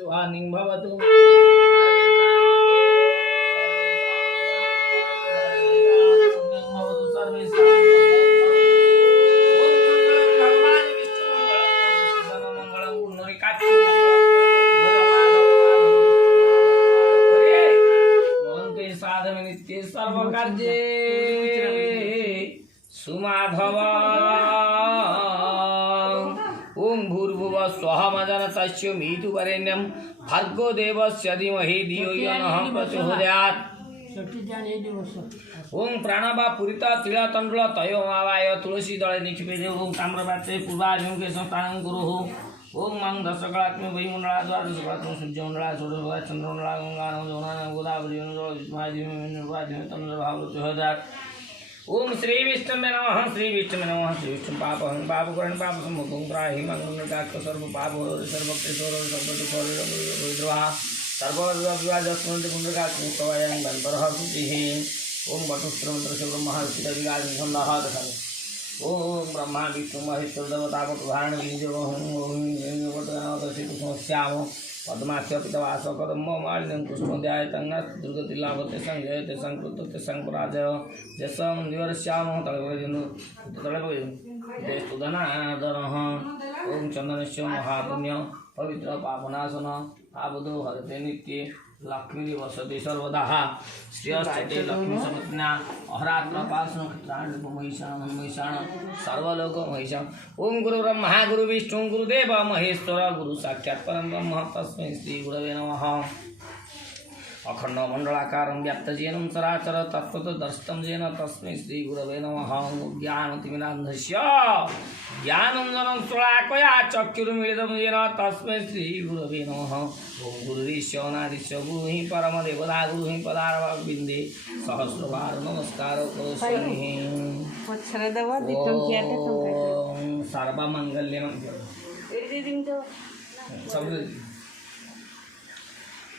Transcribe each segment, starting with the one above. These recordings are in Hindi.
शुभानि भवतु। सर्व कार्ये सुमाधव। ओम भूर्भुवः स्वः मदनतस्योमीतु वरेण्यं भर्गो देवस्य धीमहि धियो यो नः प्रचोदयात्। ओम प्राणवा पुरित तिल तंडुल तयोमावाय तुलसी दले निक्षिपेते। ओम ताम्रपात्रे पूर्वाभिमुखे संस्थानं कुरुः। ओम मंग दशकलात्म वैमंडला द्वादशकलात्म सूर्यमंडला षोडशकला चंद्रमंडला गंगानम जमुना गोदावरी ओम श्री विष्णु नमः श्री विष्णु नमः श्री विष्णु पापहं पापकरण पाप सम्मुखं त्राहि मंगलकाक्ष सर्व पाप सर्वक्षेश्वर सर्वद्रोहा सर्वविवादस्मृति पुण्डकाक्ष मुक्तवायं बंतरः सुतिः। ओम वटुस्त्रमंत्रस्य ब्रह्महर्षितविगाज संदाह दशामि। ओम ब्रह्मा विष्णु महेश्वर देवता प्रधान श्याम पद्माक्ष पितवास कदम मालिन्यं कृष्णोदयाय तंगनाथ दुर्गतिलाभते संजयते संकृतते संपराजय जसं निवर्ष्याम तलभयस्तुधनादरः। ओम चंदनस्य महापुण्य पवित्र पापनाशन आबुदो हरते नित्ये लक्ष्मी वसति सर्वदा श्रेयश्चते लक्ष्मी समत्ना अहरात्र पासन महिषाण महिषाण सर्वलोक महिषाण। ओम गुरु ब्रह्मा गुरु विष्णु गुरुदेव महेश्वर गुरु साक्षात् परम ब्रह्म तस्मै श्री गुरवे नमः। अखंड मंडलाकारं व्याप्तजेनं चराचर तत्त्वदर्शितं येन तस्मै श्री गुरवे नमः। ज्ञानतिमिरान्धस्य ज्ञानञ्जनं शलाकया चक्षुर्मिलितं येन तस्मै श्री गुरवे नमः। ओम गुरुरीश्य अनादिश्य गुरु हि परमदेवता गुरु हि पदारविन्दे सहस्रबार नमस्कार करोमि। ओम सर्वमंगल्यं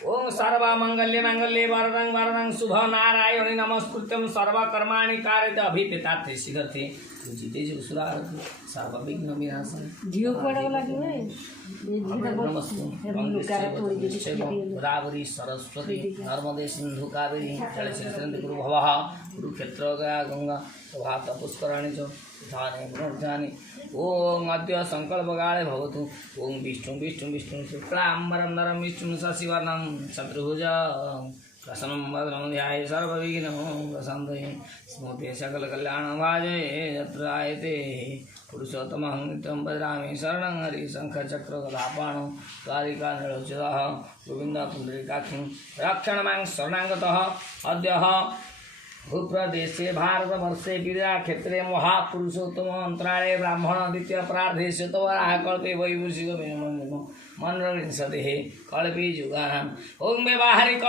ओम सर्वमंगल्य मंगल्ये वरदं वरदं शुभ नारायणी नमस्कृत्यं सर्वकर्माणि कारयते अभिप्रेतार्थे सिद्धर्थे जिते जो सुरार्थ सर्वविघ्न विनाशनं जीव पड़ो लगे गोदावरी सरस्वती नर्मदे सिंधु कावेरी जलचरित्रं गुरु भवः कुरुक्षेत्र गया गंगा प्रभात पुष्कराणि च धाने मूर्धानि। ओम अद्य संकल्पकाले भवतु। ओम विष्णु विष्णु विष्णु शुक्लाम्बरं नरं विष्णु शशिवर्णं चतुर्भुज प्रसन्नं वदनं ध्याये सर्वविघ्नं प्रशान्तये स्मृते सकलकल्याणभाजये यत्र आयते पुरुषोत्तमं नित्यं भजामि शरणं हरि शङ्खचक्रगदापाणौ द्वारिकानिरोचनः गोविन्द पुण्डरीकाक्षं रक्षणमां शरणागतः अद्यः भूप्रदेशे भारतवर्षे क्रीडाक्षेत्रे महापुरुषोत्तम अंतराले ब्राह्मण द्वितीय प्रार्थे शतवराह कल्पे वैभूषिक मनोविंशतिः कल्पे युगानां। ओम व्यवहारिक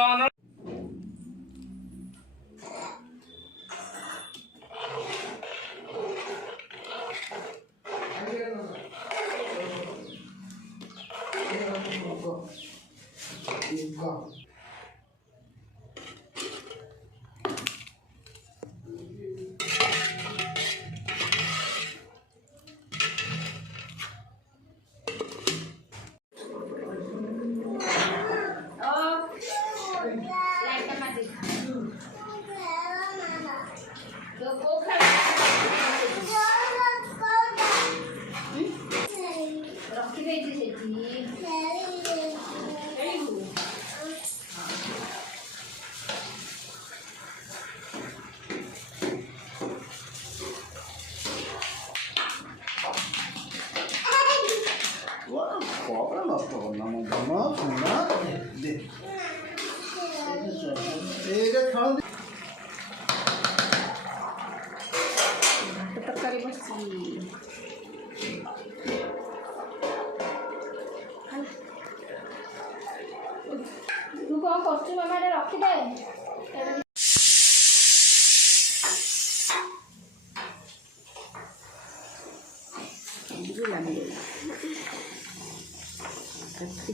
तू कौन करछु मामा रे रखी दे।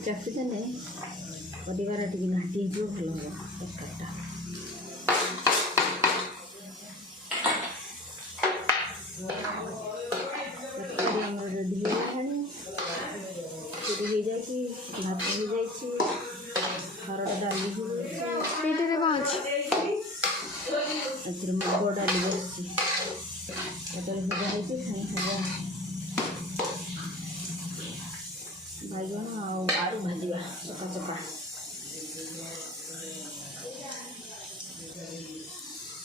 चापी देने परिवार टी घाटी जो भल हम तरकारीटा रेडी हो जाए ଭାତ ହେଇଯାଇଛି, ହରଡ଼ ଡାଲି ହେଇଯାଇଛି, ଏଇଟାରେ କ'ଣ ଅଛି? ଏଥିରେ ମୁଗ ଡାଲି ବସିଛି, କଦଳୀ ଭଜା ହେଇଛି, ଛାଇଁ ଭଜା, ବାଇଗଣ ଆଉ ଆଳୁ ଭାଜିବା ଚକା ଚକା।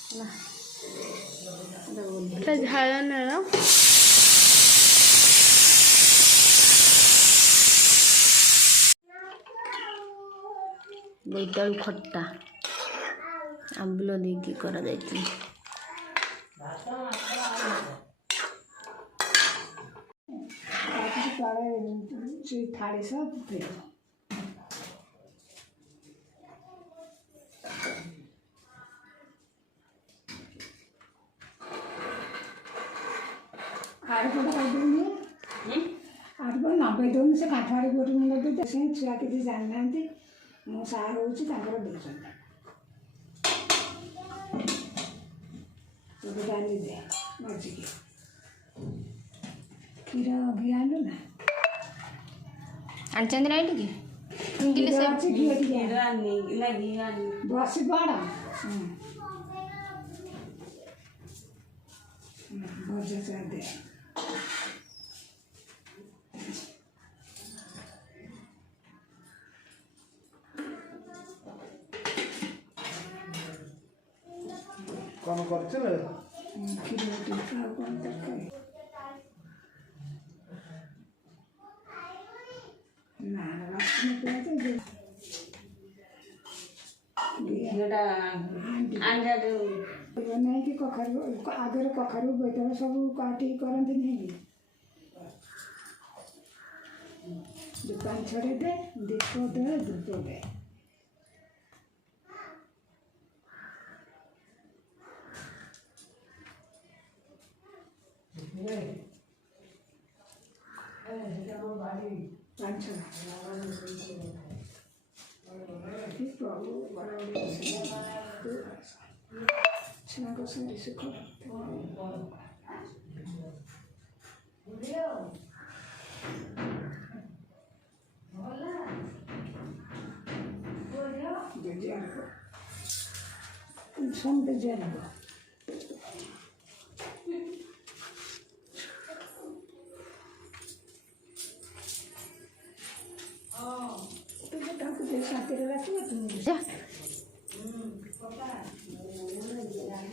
ହେଲା এটা ঝাল না ବୋଇତାଳୁ ଖଟା ଆମ୍ବୁଲ ଦେଇକି କରାଯାଇଥିଲା। थाली सब आठ नबे दौन से काठ आड़ गोटे मुंड दे छुआ किसी जानी ना मो साहा हूँ दौरान डाली दे मजिकी क्षीर घी आलू ना ଆଣିଛନ୍ତି ନା ଏଠିକି बस बड़ भजा चाह दे कौन करछले क्षीर टीका कौन तरकारी ना रास्ते में पिया नहीं कि कखारू आगे कखारू बोतल सब काटी करते नहीं कि दुकान छड़े दे दीप दे धूप दे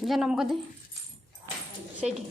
ଯା ନମକ ଦେ ସେଇଠି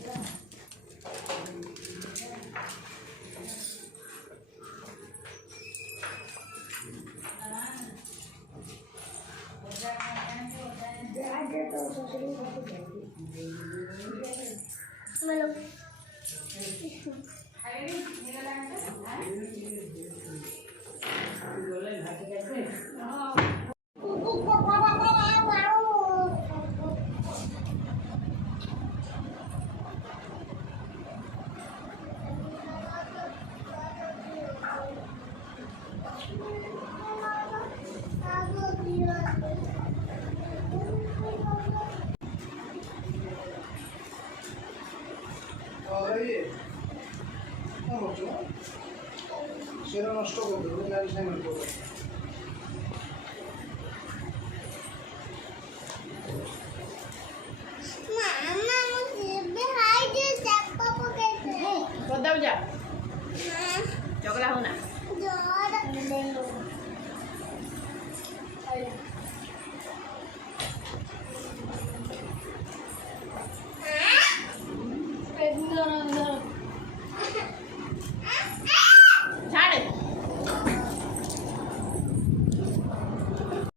সেটা নষ্ট করে দেবো